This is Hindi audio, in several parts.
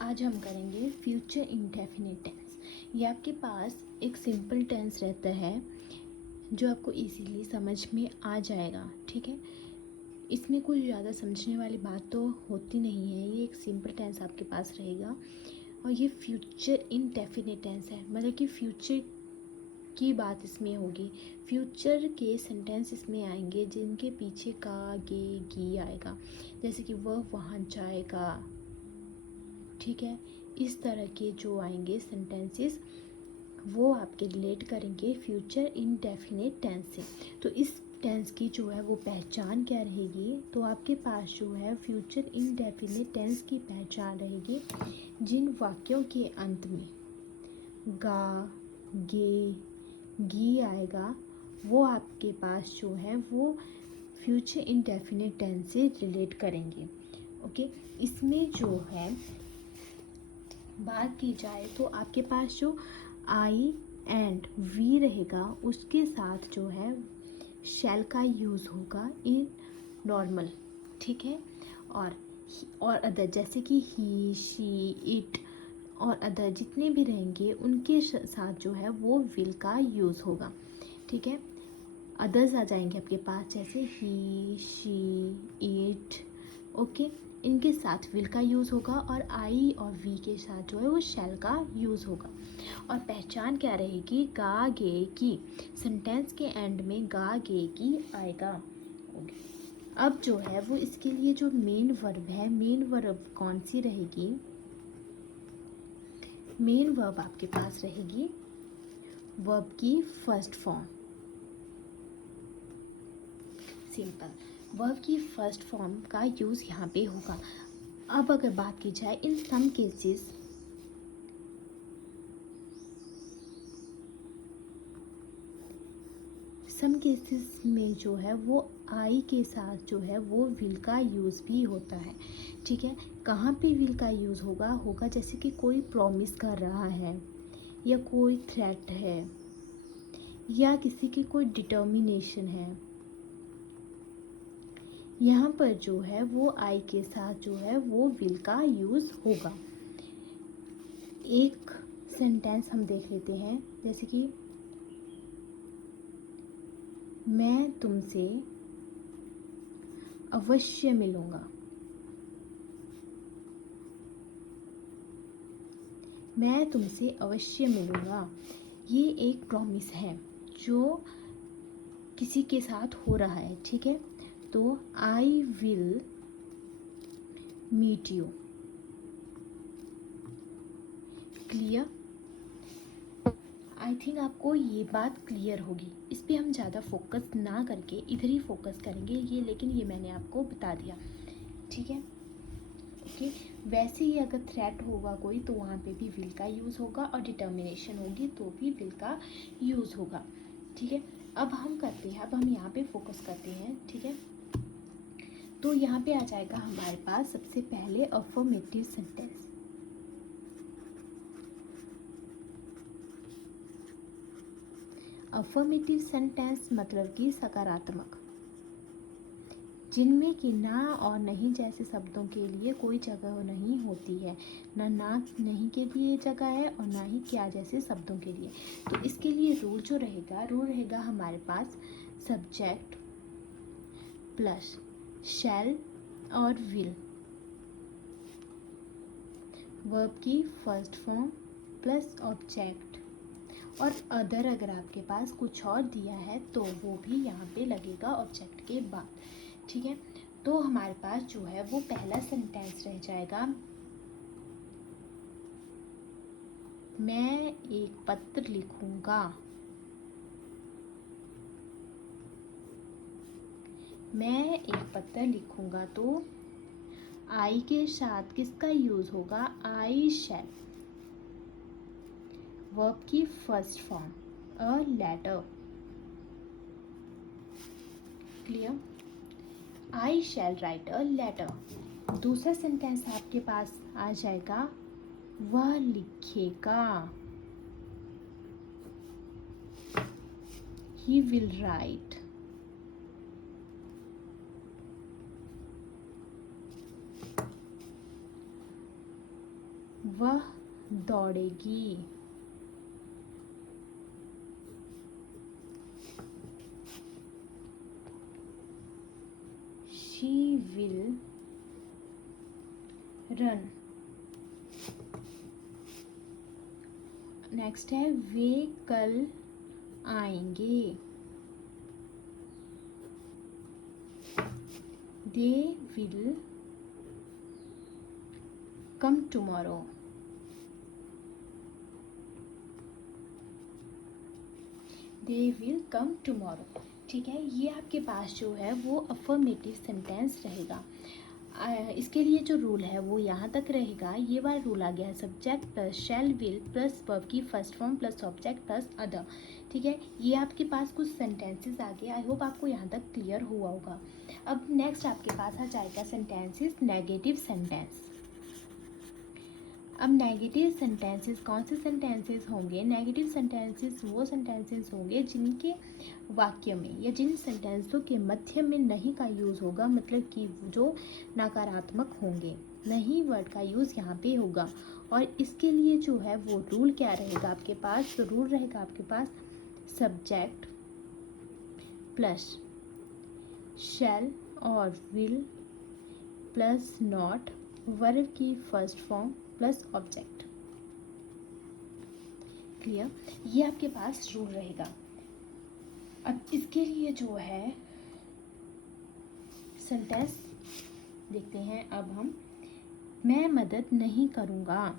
आज हम करेंगे फ्यूचर इंडेफिनिट टेंस। ये आपके पास एक सिंपल टेंस रहता है जो आपको इजीली समझ में आ जाएगा। ठीक है, इसमें कुछ ज़्यादा समझने वाली बात तो होती नहीं है। ये एक सिंपल टेंस आपके पास रहेगा और ये फ्यूचर इंडेफिनिट टेंस है, मतलब कि फ्यूचर की बात इसमें होगी। फ्यूचर के सेंटेंस इसमें आएंगे जिनके पीछे का, गे, गी आएगा, जैसे कि वह वहाँ जाएगा। ठीक है, इस तरह के जो आएंगे सेंटेंसेस वो आपके रिलेट करेंगे फ्यूचर इंडेफिनिट टेंस से। तो इस टेंस की जो है वो पहचान क्या रहेगी, तो आपके पास जो है फ्यूचर इंडेफिनिट टेंस की पहचान रहेगी जिन वाक्यों के अंत में गा, गे, गी आएगा, वो आपके पास जो है वो फ्यूचर इंडेफिनिट टेंस से रिलेट करेंगे। ओके, इसमें जो है बात की जाए तो आपके पास जो आई एंड वी रहेगा उसके साथ जो है शैल का यूज़ होगा इन नॉर्मल। ठीक है, और अदर जैसे कि ही, शी, इट और अदर जितने भी रहेंगे उनके साथ जो है वो विल का यूज़ होगा। ठीक है, अदर्स आ जाएंगे आपके पास जैसे ही, शी, इट। ओके, इनके साथ विल का यूज़ होगा और आई और वी के साथ जो है वो शैल का यूज़ होगा। और पहचान क्या रहेगी, गा, गे, की। सेंटेंस के एंड में गा, गे, की आएगा। ओके, अब जो है वो इसके लिए जो मेन वर्ब है, मेन वर्ब कौन सी रहेगी, मेन वर्ब आपके पास रहेगी वर्ब की फर्स्ट फॉर्म। सिंपल, वर्ब की फर्स्ट फॉर्म का यूज़ यहाँ पे होगा। अब अगर बात की जाए इन सम केसेस में जो है वो आई के साथ जो है वो विल का यूज़ भी होता है। ठीक है, कहाँ पे विल का यूज़ होगा जैसे कि कोई प्रॉमिस कर रहा है या कोई थ्रेट है या किसी की कोई डिटर्मिनेशन है, यहाँ पर जो है वो आई के साथ जो है वो विल का यूज़ होगा। एक सेंटेंस हम देख लेते हैं, जैसे कि मैं तुमसे अवश्य मिलूंगा। मैं तुमसे अवश्य मिलूंगा, ये एक प्रॉमिस है जो किसी के साथ हो रहा है। ठीक है, तो I will meet you. Clear? I think आपको ये बात क्लियर होगी। इस पर हम ज़्यादा फोकस ना करके इधर ही फोकस करेंगे ये, लेकिन ये मैंने आपको बता दिया। ठीक है, ओके। वैसे ही अगर थ्रेट होगा कोई तो वहाँ पे भी विल का यूज़ होगा और डिटर्मिनेशन होगी तो भी विल का यूज़ होगा। ठीक है, अब हम करते हैं, अब हम यहाँ पे फोकस करते हैं। ठीक है, तो यहाँ पे आ जाएगा हमारे पास सबसे पहले अफर्मेटिव सेंटेंस। अफर्मेटिव सेंटेंस मतलब कि सकारात्मक, जिनमें कि ना और नहीं जैसे शब्दों के लिए कोई जगह नहीं होती है। ना नहीं के लिए जगह है और ना ही क्या जैसे शब्दों के लिए। तो इसके लिए रूल जो रहेगा, रूल रहेगा हमारे पास सब्जेक्ट प्लस शैल और विल, वर्ब की फर्स्ट फॉर्म प्लस ऑब्जेक्ट, और अदर अगर आपके पास कुछ और दिया है तो वो भी यहाँ पे लगेगा ऑब्जेक्ट के बाद। ठीक है, तो हमारे पास जो है वो पहला सेंटेंस रह जाएगा, मैं एक पत्र लिखूंगा। मैं एक पत्र लिखूंगा, तो आई के साथ किसका यूज होगा, आई शैल, वर्ब की first form, a letter. Clear? I shall write a letter. दूसरा सेंटेंस आपके पास आ जाएगा, वह लिखेगा, ही विल राइट। वह दौड़ेगी। She will run. नेक्स्ट है वे कल आएंगे। They will come tomorrow. They will come tomorrow. ठीक है, ये आपके पास जो है वो अफर्मेटिव सेंटेंस रहेगा। इसके लिए जो रूल है वो यहाँ तक रहेगा। ये वाला रूल आ गया है subject plus shall will plus verb की first form plus object plus other. ठीक है, ये आपके पास कुछ सेंटेंसेस आ गए। आई होप आपको यहाँ तक क्लियर हुआ होगा। अब नेक्स्ट आपके पास आ जाएगा सेंटेंसेस नेगेटिव सेंटेंस। अब नेगेटिव सेंटेंसेस कौन से सेंटेंसेस होंगे? नेगेटिव सेंटेंसेस वो सेंटेंसेस होंगे जिनके वाक्य में या जिन सेंटेंसों के मध्य में नहीं का यूज़ होगा, मतलब कि जो नकारात्मक होंगे, नहीं वर्ड का यूज़ यहाँ पे होगा। और इसके लिए जो है वो रूल क्या रहेगा आपके पास? तो रूल रहेगा आपके पास सब्जेक्ट प्लस शैल और विल प्लस नॉट वर्ब की first form plus object. Clear? ये आपके पास रूल रहेगा। अब इसके लिए जो है सेंटेंस देखते हैं। अब हम मैं मदद नहीं करूँगा।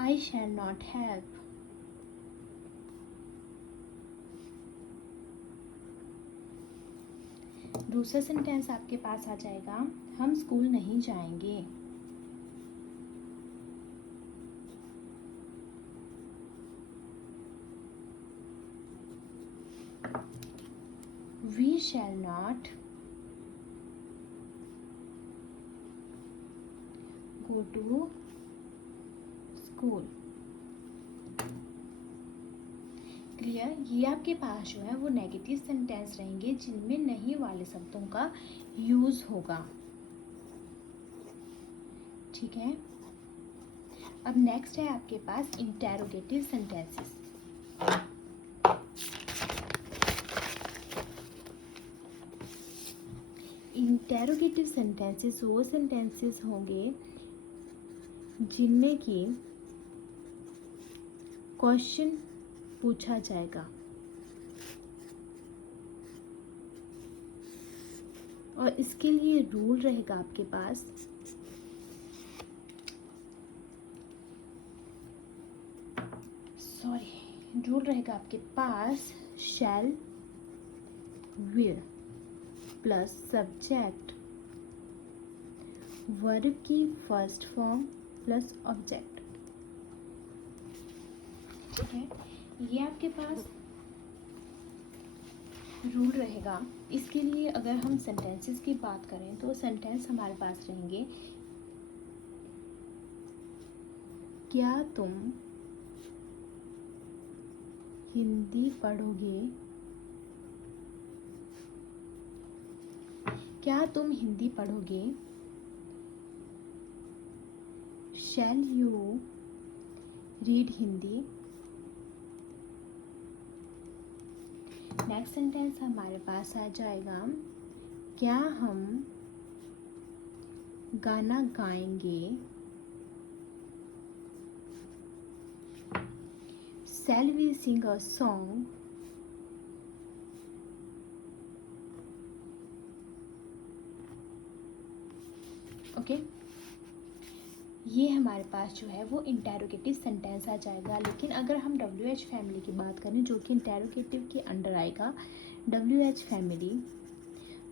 I shall not help. दूसरा सेंटेंस आपके पास आ जाएगा हम स्कूल नहीं जाएंगे। We shall not go to school. Clear? ये आपके पास जो है वो नेगेटिव सेंटेंस रहेंगे जिनमें नहीं वाले शब्दों का यूज होगा। ठीक है, अब नेक्स्ट है आपके पास इंटेरोगेटिव सेंटेंसेस। इंटेरोगेटिव सेंटेंसेस वो सेंटेंसेस होंगे जिनमें कि क्वेश्चन पूछा जाएगा और इसके लिए रूल रहेगा आपके पास रूल रहेगा आपके पास shall will plus subject verb की फर्स्ट फॉर्म प्लस ऑब्जेक्ट। ठीक है, ये आपके पास रूल रहेगा। इसके लिए अगर हम सेंटेंसेस की बात करें तो सेंटेंस हमारे पास रहेंगे क्या तुम हिंदी पढ़ोगे? क्या तुम हिंदी पढ़ोगे? Shall you read Hindi? Next sentence हमारे पास आ जाएगा क्या हम गाना गाएंगे? Shall we sing a song? Okay, ये हमारे पास जो है वो इंटेरोगेटिव सेंटेंस आ जाएगा। लेकिन अगर हम WH फैमिली की बात करें जो कि इंटेरोगेटिव के अंडर आएगा, WH फैमिली,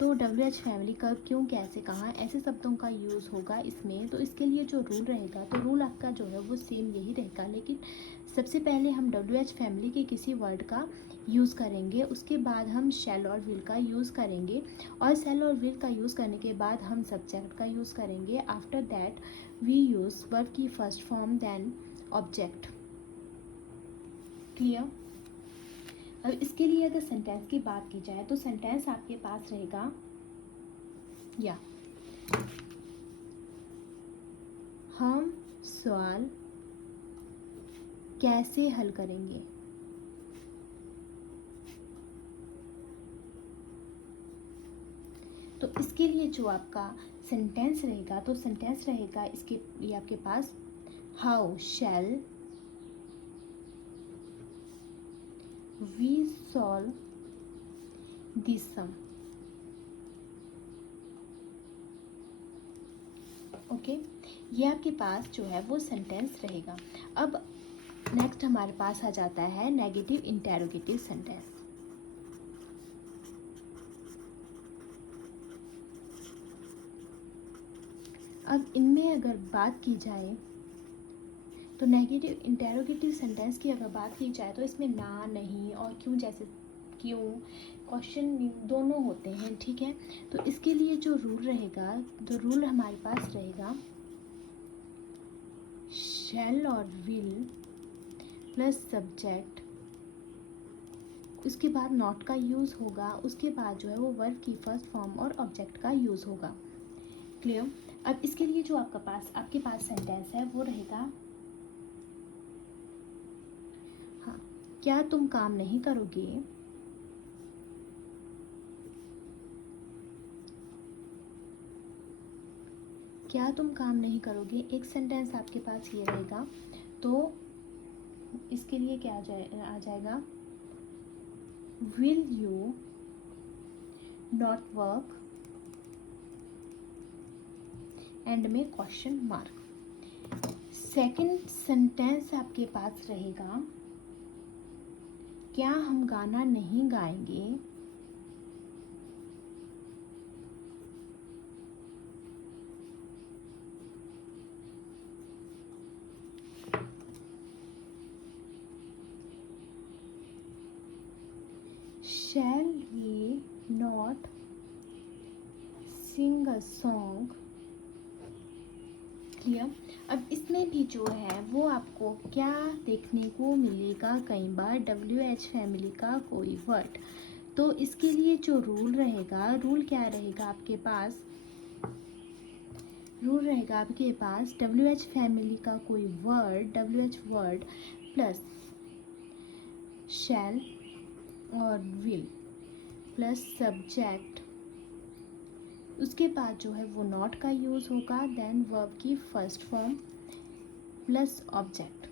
तो WH फैमिली कब क्यों कैसे कहाँ ऐसे शब्दों का यूज़ होगा इसमें। तो इसके लिए जो रूल रहेगा तो रूल आपका जो है वो सेम यही रहेगा। लेकिन सबसे पहले हम WH फैमिली के किसी वर्ड का यूज़ करेंगे, उसके बाद हम शैल और विल का यूज़ करेंगे और शैल और विल का यूज़ करने के बाद हम सब्जेक्ट का यूज़ करेंगे। After that we use verb की first form then object. Clear? अब इसके लिए अगर सेंटेंस की बात की जाए तो सेंटेंस आपके पास रहेगा या हम सवाल कैसे हल करेंगे। तो इसके लिए जो आपका सेंटेंस रहेगा तो सेंटेंस रहेगा इसके ये आपके पास how shall we solve this sum. Okay, ये आपके पास जो है वो सेंटेंस रहेगा। अब नेक्स्ट हमारे पास आ जाता है नेगेटिव इंटेरोगेटिव सेंटेंस। अब इनमें अगर बात की जाए तो नेगेटिव इंटेरोगेटिव सेंटेंस की अगर बात की जाए तो इसमें ना, नहीं और क्यों जैसे क्यों क्वेश्चन दोनों होते हैं, ठीक है। तो इसके लिए जो रूल रहेगा, जो रूल हमारे पास रहेगा शैल और विल प्लस सब्जेक्ट, उसके बाद नॉट का यूज़ होगा, उसके बाद जो है वो वर्ब की फर्स्ट फॉर्म और ऑब्जेक्ट का यूज़ होगा। क्लियर। अब इसके लिए जो आपके पास सेंटेंस है वो रहेगा हाँ, क्या तुम काम नहीं करोगे। क्या तुम काम नहीं करोगे, एक सेंटेंस आपके पास ये रहेगा। तो इसके लिए क्या आ जाएगा will you not work end में क्वेश्चन मार्क। सेकंड सेंटेंस आपके पास रहेगा क्या हम गाना नहीं गाएंगे। Shall we not sing a song. Clear. अब इसमें भी जो है वो आपको क्या देखने को मिलेगा, कई बार WH फैमिली का कोई वर्ड। तो इसके लिए जो रूल रहेगा, रूल क्या रहेगा आपके पास, रूल रहेगा आपके पास WH फैमिली का कोई वर्ड, WH वर्ड प्लस शैल और विल प्लस सब्जेक्ट, उसके बाद जो है वो नॉट का यूज़ होगा, देन वर्ब की फर्स्ट फॉर्म प्लस ऑब्जेक्ट।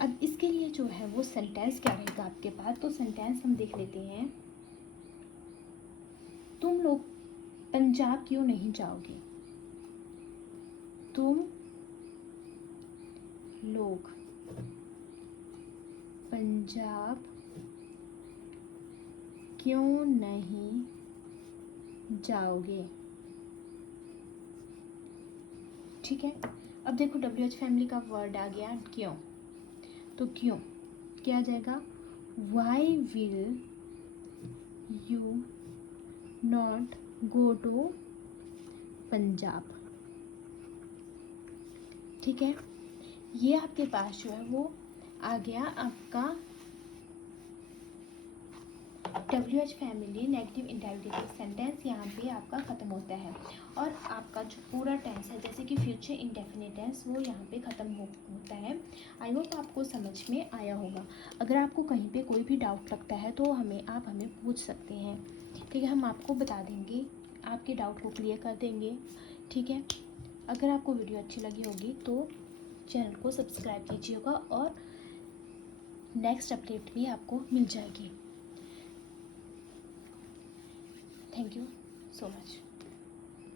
अब इसके लिए जो है वो सेंटेंस क्या रहेगा आपके पास, तो सेंटेंस हम देख लेते हैं। तुम लोग पंजाब क्यों नहीं जाओगे। तुम लोग पंजाब क्यों नहीं जाओगे। ठीक है। अब देखो WH फैमिली का वर्ड आ गया क्यों, तो क्यों क्या आ जाएगा why will you not go to Punjab. ठीक है, ये आपके पास जो है वो आ गया आपका WH family negative interrogative sentence. यहाँ पे आपका ख़त्म होता है और आपका जो पूरा टेंस है जैसे कि फ्यूचर इंडेफिनिट टेंस वो यहाँ पे ख़त्म होता है। आई होप आपको समझ में आया होगा। अगर आपको कहीं पे कोई भी डाउट लगता है तो आप हमें पूछ सकते हैं, ठीक है। हम आपको बता देंगे, आपके डाउट को क्लियर कर देंगे, ठीक है। अगर आपको वीडियो अच्छी लगी होगी तो चैनल को सब्सक्राइब कीजिएगा और नेक्स्ट अपडेट भी आपको मिल जाएगी। Thank you so much.